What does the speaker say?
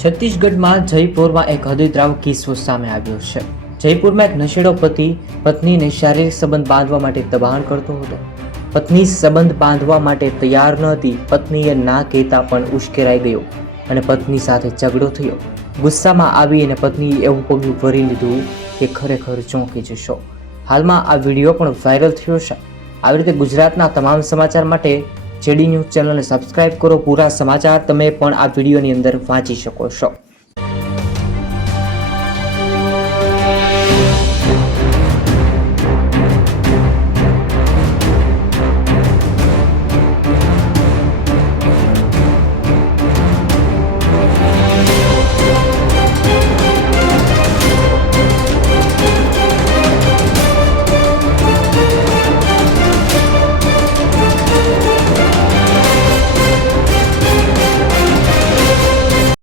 છત્તીસગઢમાં જયપુરમાં એક હૃદયદ્રાવક કિસ્સો સામે આવ્યો છે। જયપુરમાં એક નશેડો પતિ પત્નીને શારીરિક સંબંધ બાંધવા માટે દબાણ કરતો હતો। પત્ની સંબંધ બાંધવા માટે તૈયાર ન હતી। પત્નીએ ના કહેતા પણ ઉશ્કેરાઈ ગયો અને પત્ની સાથે ઝઘડો થયો। ગુસ્સામાં આવી અને પત્નીએ એવું પગલું ભરી લીધું કે ખરેખર ચોંકી જશો। હાલમાં આ વિડીયો પણ વાયરલ થયો છે। આવી રીતે ગુજરાતના તમામ સમાચાર માટે જેડી ન્યૂઝ ચેનલને સબસ્ક્રાઇબ કરો। પૂરા સમાચાર તમે પણ આ વિડીયોની અંદર વાંચી શકો છો।